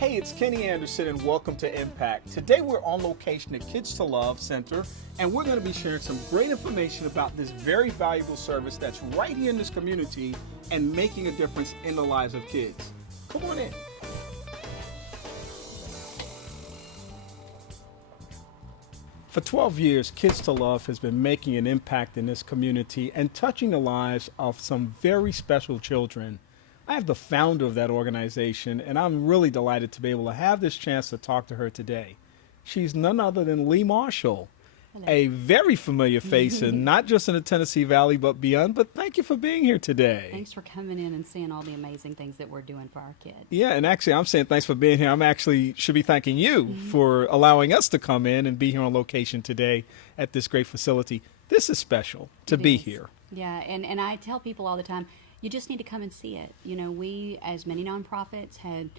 Hey, it's Kenny Anderson and welcome to Impact. Today we're on location at Kids to Love Center and we're going to be sharing some great information about this very valuable service that's right here in this community and making a difference in the lives of kids. Come on in. For 12 years, Kids to Love has been making an impact in this community and touching the lives of some very special children. I have the founder of that organization, and I'm really delighted to be able to have this chance to talk to her today. She's none other than Lee Marshall, Hello. a very familiar face, and not just in the Tennessee Valley, but beyond. But thank you for being here today. Thanks for coming in and seeing all the amazing things that we're doing for our kids. Yeah, and actually, I'm saying thanks for being here. I'm actually should be thanking you for allowing us to come in and be here on location today at this great facility. This is special to It be is. here. Yeah, and I tell people all the time, you just need to come and see it. You know, we, as many nonprofits, had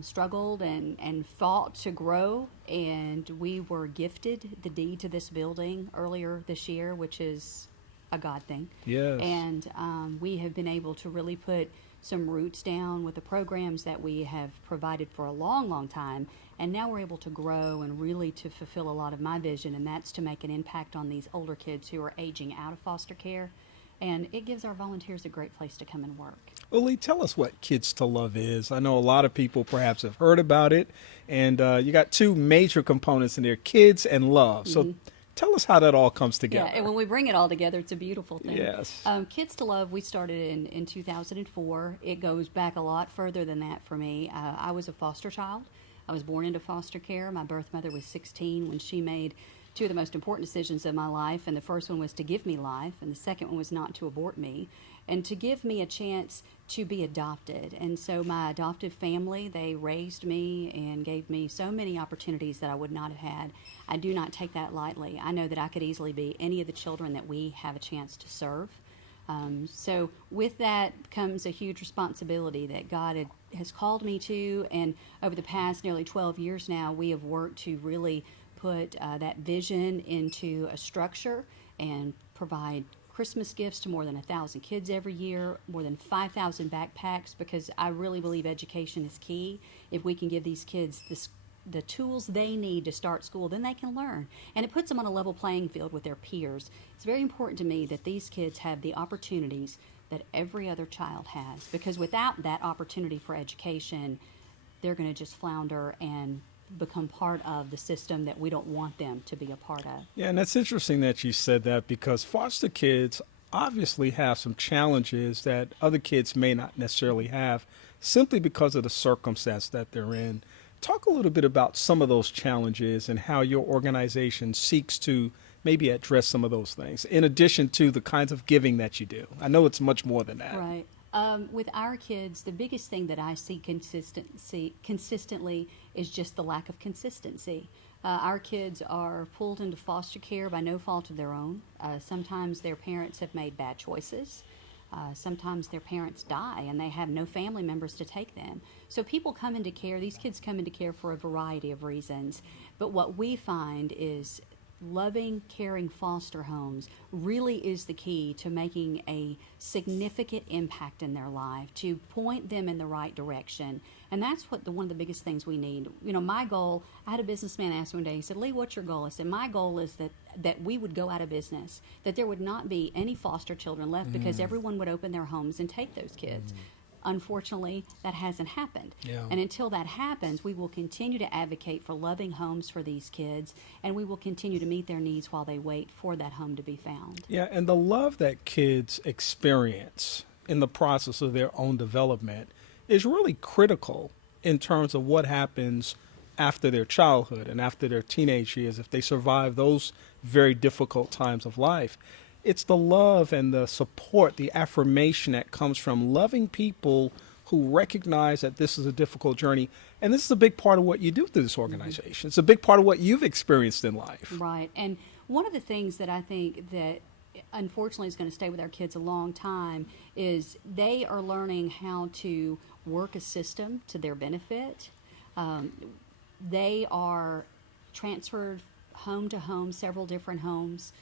struggled and fought to grow, and we were gifted the deed to this building earlier this year, which is a God thing. Yes. And we have been able to really put some roots down with the programs that we have provided for a long, long time. And now we're able to grow and really to fulfill a lot of my vision, and that's to make an impact on these older kids who are aging out of foster care. And it gives our volunteers a great place to come and work. Well, Lee, tell us what Kids to Love is. I know a lot of people perhaps have heard about it, and you got two major components in there, kids and love. So tell us how that all comes together. Yeah, and when we bring it all together, it's a beautiful thing. Yes. Kids to Love, we started in 2004. It goes back a lot further than that for me. I was a foster child. I was born into foster care. My birth mother was 16 when she made two of the most important decisions of my life, and the first one was to give me life, and the second one was not to abort me, and to give me a chance to be adopted. And so my adoptive family, they raised me and gave me so many opportunities that I would not have had. I do not take that lightly. I know that I could easily be any of the children that we have a chance to serve. So with that comes a huge responsibility that God has called me to, and over the past nearly 12 years now, we have worked to really put that vision into a structure and provide Christmas gifts to more than 1,000 kids every year, more than 5,000 backpacks, because I really believe education is key. If we can give these kids the tools they need to start school, then they can learn. And it puts them on a level playing field with their peers. It's very important to me that these kids have the opportunities that every other child has, because without that opportunity for education, they're going to just flounder and become part of the system that we don't want them to be a part of. Yeah, and that's interesting that you said that because foster kids obviously have some challenges that other kids may not necessarily have simply because of the circumstance that they're in. Talk a little bit about some of those challenges and how your organization seeks to maybe address some of those things, in addition to the kinds of giving that you do. I know it's much more than that. Right. With our kids, the biggest thing that I see consistently is just the lack of consistency. Our kids are pulled into foster care by no fault of their own. Sometimes their parents have made bad choices. Sometimes their parents die and they have no family members to take them. So people come into care, these kids come into care for a variety of reasons. But what we find is loving, caring foster homes really is the key to making a significant impact in their life, to point them in the right direction. And that's what one of the biggest things we need. You know, my goal, I had a businessman ask me one day, he said, Lee, what's your goal? I said, my goal is that we would go out of business, that there would not be any foster children left because everyone would open their homes and take those kids. Unfortunately, that hasn't happened. Yeah. And until that happens, we will continue to advocate for loving homes for these kids, and we will continue to meet their needs while they wait for that home to be found. Yeah, and the love that kids experience in the process of their own development is really critical in terms of what happens after their childhood and after their teenage years, if they survive those very difficult times of life. It's the love and the support, the affirmation that comes from loving people who recognize that this is a difficult journey. And this is a big part of what you do through this organization. It's a big part of what you've experienced in life. Right. And one of the things that I think that unfortunately is going to stay with our kids a long time is they are learning how to work a system to their benefit. They are transferred home to home, several different homes.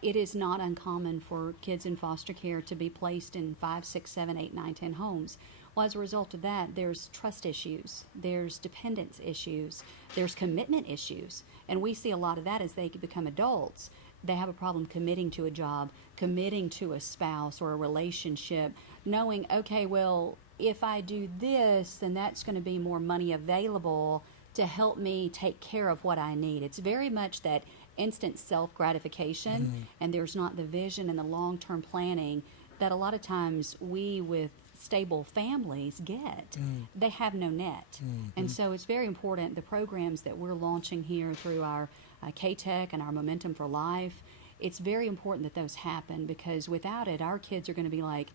It is not uncommon for kids in foster care to be placed in 5, 6, 7, 8, 9, 10 homes. Well, as a result of that, there's trust issues, there's dependence issues, there's commitment issues. And we see a lot of that as they become adults. They have a problem committing to a job, committing to a spouse or a relationship, knowing, okay, well, if I do this, then that's going to be more money available to help me take care of what I need. It's very much that instant self-gratification, and there's not the vision and the long-term planning that a lot of times we with stable families get. They have no net. And so it's very important, the programs that we're launching here through our K-Tech and our Momentum for Life, it's very important that those happen, because without it, our kids are going to be like,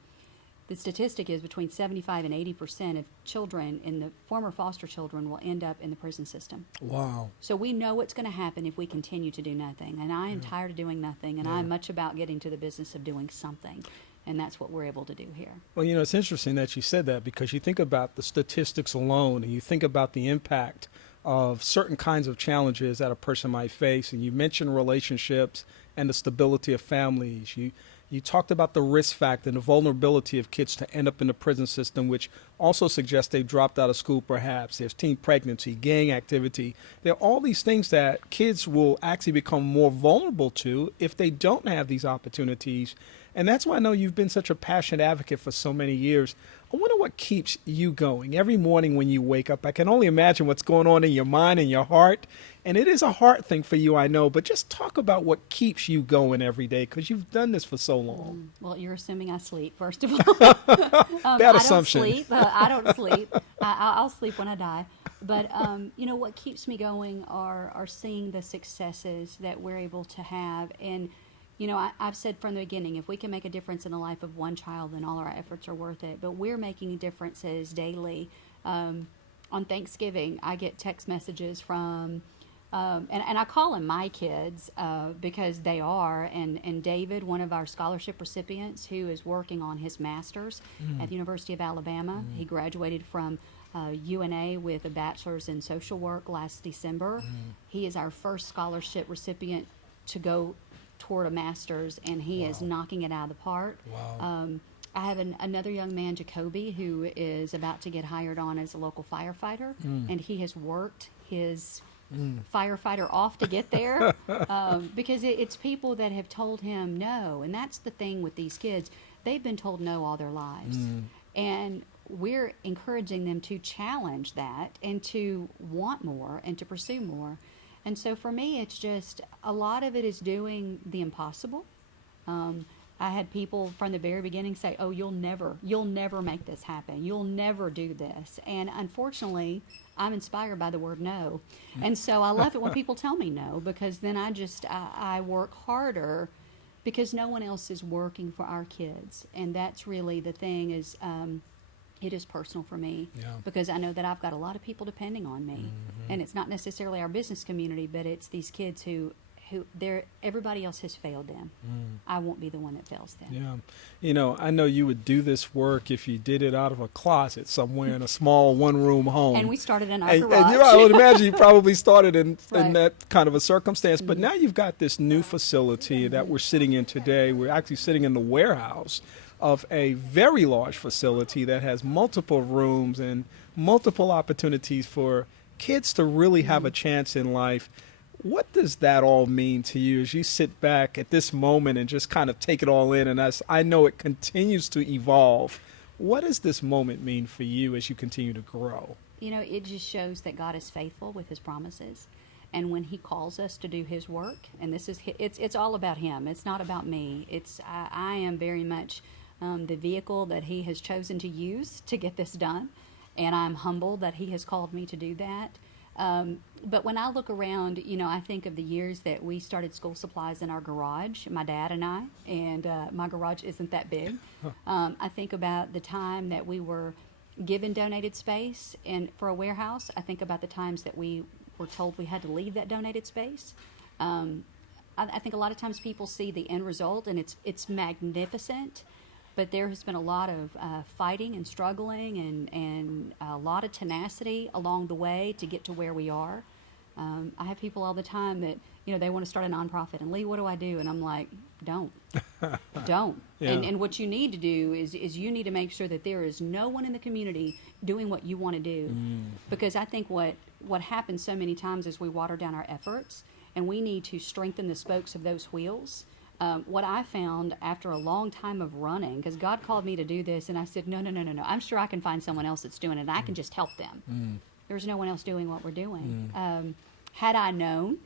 the statistic is between 75 and 80% of children in the former foster children will end up in the prison system. Wow. So we know what's going to happen if we continue to do nothing. And I am tired of doing nothing, and I'm much about getting to the business of doing something. And that's what we're able to do here. Well, it's interesting that you said that, because you think about the statistics alone, and you think about the impact of certain kinds of challenges that a person might face. And you mentioned relationships and the stability of families. You talked about the risk factor and the vulnerability of kids to end up in the prison system, which also suggests they've dropped out of school perhaps. There's teen pregnancy, gang activity. There are all these things that kids will actually become more vulnerable to if they don't have these opportunities. And that's why I know you've been such a passionate advocate for so many years. I wonder what keeps you going every morning when you wake up. I can only imagine what's going on in your mind and your heart. And it is a heart thing for you, I know, but just talk about what keeps you going every day, because you've done this for so long. Well, you're assuming I sleep, first of all. Bad assumption. I don't sleep. I'll sleep when I die. But, what keeps me going are seeing the successes that we're able to have. And, I've said from the beginning, if we can make a difference in the life of one child, then all our efforts are worth it. But we're making differences daily. On Thanksgiving, I get text messages from... and I call them my kids because they are. And David, one of our scholarship recipients, who is working on his master's at the University of Alabama. He graduated from UNA with a bachelor's in social work last December. He is our first scholarship recipient to go toward a master's, and he is knocking it out of the park. Wow. I have another young man, Jacoby, who is about to get hired on as a local firefighter, and he has worked his firefighter off to get there because it's people that have told him no. And that's the thing with these kids. They've been told no all their lives. And we're encouraging them to challenge that and to want more and to pursue more. And so for me, it's just a lot of it is doing the impossible. I had people from the very beginning say, oh, you'll never make this happen. You'll never do this. And unfortunately, I'm inspired by the word no. And so I love it when people tell me no, because then I work harder, because no one else is working for our kids. And that's really the thing is, it is personal for me because I know that I've got a lot of people depending on me. And it's not necessarily our business community, but it's these kids who everybody else has failed them. I won't be the one that fails them. Yeah. I know you would do this work if you did it out of a closet somewhere in a small one-room home. And we started in our garage. And I would imagine you probably started in Right. that kind of a circumstance. But now you've got this new facility that we're sitting in today. We're actually sitting in the warehouse of a very large facility that has multiple rooms and multiple opportunities for kids to really have a chance in life. What does that all mean to you as you sit back at this moment and just kind of take it all in? And as I know it continues to evolve, what does this moment mean for you as you continue to grow? It just shows that God is faithful with his promises. And when he calls us to do his work, and it's all about him. It's not about me. I am very much the vehicle that he has chosen to use to get this done. And I'm humbled that he has called me to do that. But when I look around, I think of the years that we started school supplies in our garage, my dad and I, and my garage isn't that big. I think about the time that we were given donated space for a warehouse. I think about the times that we were told we had to leave that donated space. I think a lot of times people see the end result, and it's magnificent. But there has been a lot of fighting and struggling and a lot of tenacity along the way to get to where we are. I have people all the time that, they want to start a nonprofit. And Lee, what do I do? And I'm like, don't. Don't. Yeah. And what you need to do is you need to make sure that there is no one in the community doing what you want to do. Because I think what happens so many times is we water down our efforts, and we need to strengthen the spokes of those wheels. What I found after a long time of running, because God called me to do this, and I said, no. I'm sure I can find someone else that's doing it, and I can just help them. There's no one else doing what we're doing. Had I known,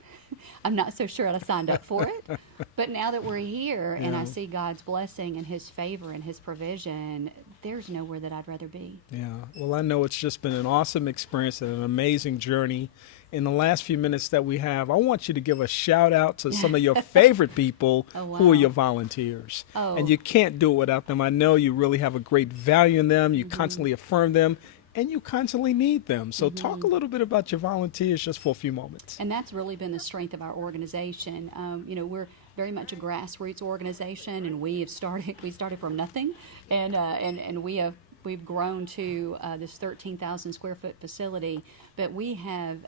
I'm not so sure I'd have signed up for it. But now that we're here and I see God's blessing and His favor and His provision, there's nowhere that I'd rather be. Yeah. Well, I know it's just been an awesome experience and an amazing journey. In the last few minutes that we have, I want you to give a shout out to some of your favorite people Oh, wow. who are your volunteers. Oh. And you can't do it without them. I know you really have a great value in them. You constantly affirm them, and you constantly need them. So talk a little bit about your volunteers just for a few moments. And that's really been the strength of our organization. We're very much a grassroots organization, and we started from nothing, and we've grown to this 13,000 square foot facility. But we have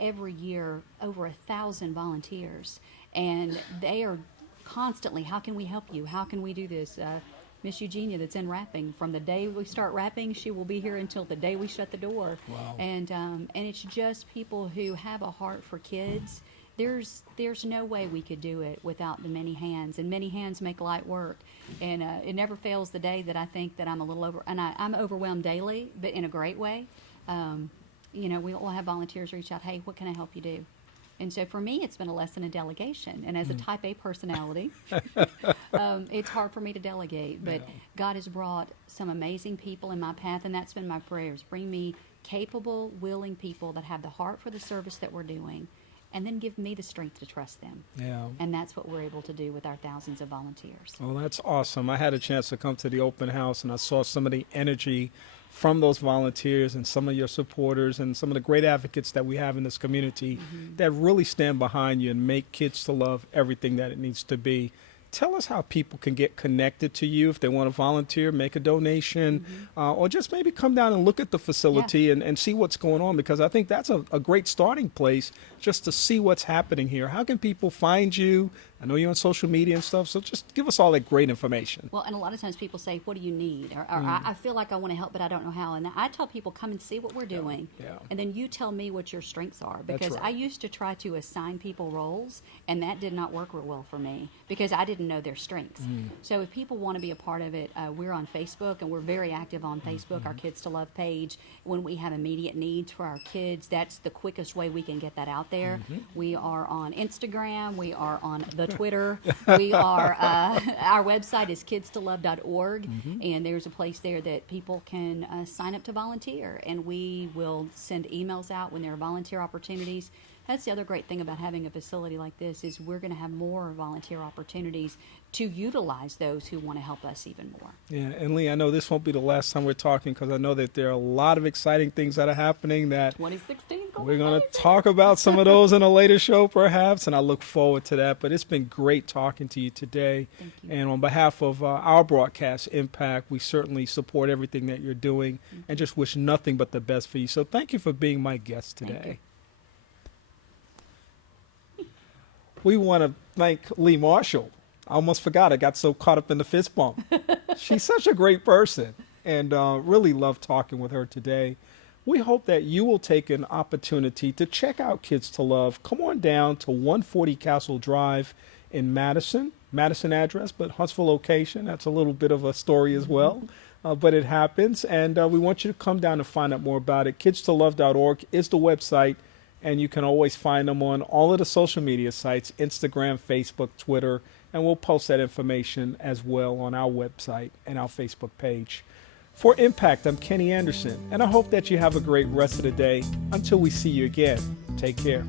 every year over 1,000 volunteers, and they are constantly, how can we help you? How can we do this? Miss Eugenia that's in wrapping, from the day we start wrapping, she will be here until the day we shut the door. Wow. And it's just people who have a heart for kids. There's no way we could do it without the many hands, and many hands make light work. And it never fails the day that I think that I'm a little I'm overwhelmed daily, but in a great way. We all have volunteers reach out, hey, what can I help you do? And so for me, it's been a lesson in delegation. And as a type A personality, it's hard for me to delegate. But God has brought some amazing people in my path, and that's been my prayers. Bring me capable, willing people that have the heart for the service that we're doing, and then give me the strength to trust them. Yeah. And that's what we're able to do with our thousands of volunteers. Well, that's awesome. I had a chance to come to the open house, and I saw some of the energy from those volunteers and some of your supporters and some of the great advocates that we have in this community that really stand behind you and make Kids to Love everything that it needs to be. Tell us how people can get connected to you if they want to volunteer, make a donation, or just maybe come down and look at the facility and see what's going on, because I think that's a great starting place just to see what's happening here. How can people find you? I know you're on social media and stuff, so just give us all that great information. Well, and a lot of times people say, what do you need? Or I feel like I want to help, but I don't know how. And I tell people, come and see what we're doing. Yeah. And then you tell me what your strengths are. That's Because right. I used to try to assign people roles, and that did not work real well for me because I didn't know their strengths. So if people want to be a part of it, we're on Facebook, and we're very active on Facebook, our Kids to Love page. When we have immediate needs for our kids, that's the quickest way we can get that out there. We are on Instagram. We are on the Twitter. We are, our website is kidstolove.org, and there's a place there that people can sign up to volunteer, and we will send emails out when there are volunteer opportunities. That's the other great thing about having a facility like this is we're going to have more volunteer opportunities to utilize those who want to help us even more. Yeah, and Lee, I know this won't be the last time we're talking, because I know that there are a lot of exciting things that are happening that 2016 is we're going to talk about some of those in a later show perhaps, and I look forward to that. But it's been great talking to you today. Thank you. And on behalf of our broadcast Impact, we certainly support everything that you're doing and just wish nothing but the best for you. So thank you for being my guest Thank today. you. We want to thank Lee Marshall. I almost forgot. I got so caught up in the fist bump. She's such a great person, and really love talking with her today. We hope that you will take an opportunity to check out Kids to Love. Come on down to 140 Castle Drive in Madison address, but Huntsville location. That's a little bit of a story as well, but it happens. And we want you to come down and find out more about it. Kidstolove.org is the website. And you can always find them on all of the social media sites, Instagram, Facebook, Twitter, and we'll post that information as well on our website and our Facebook page. For Impact, I'm Kenny Anderson, and I hope that you have a great rest of the day. Until we see you again, take care.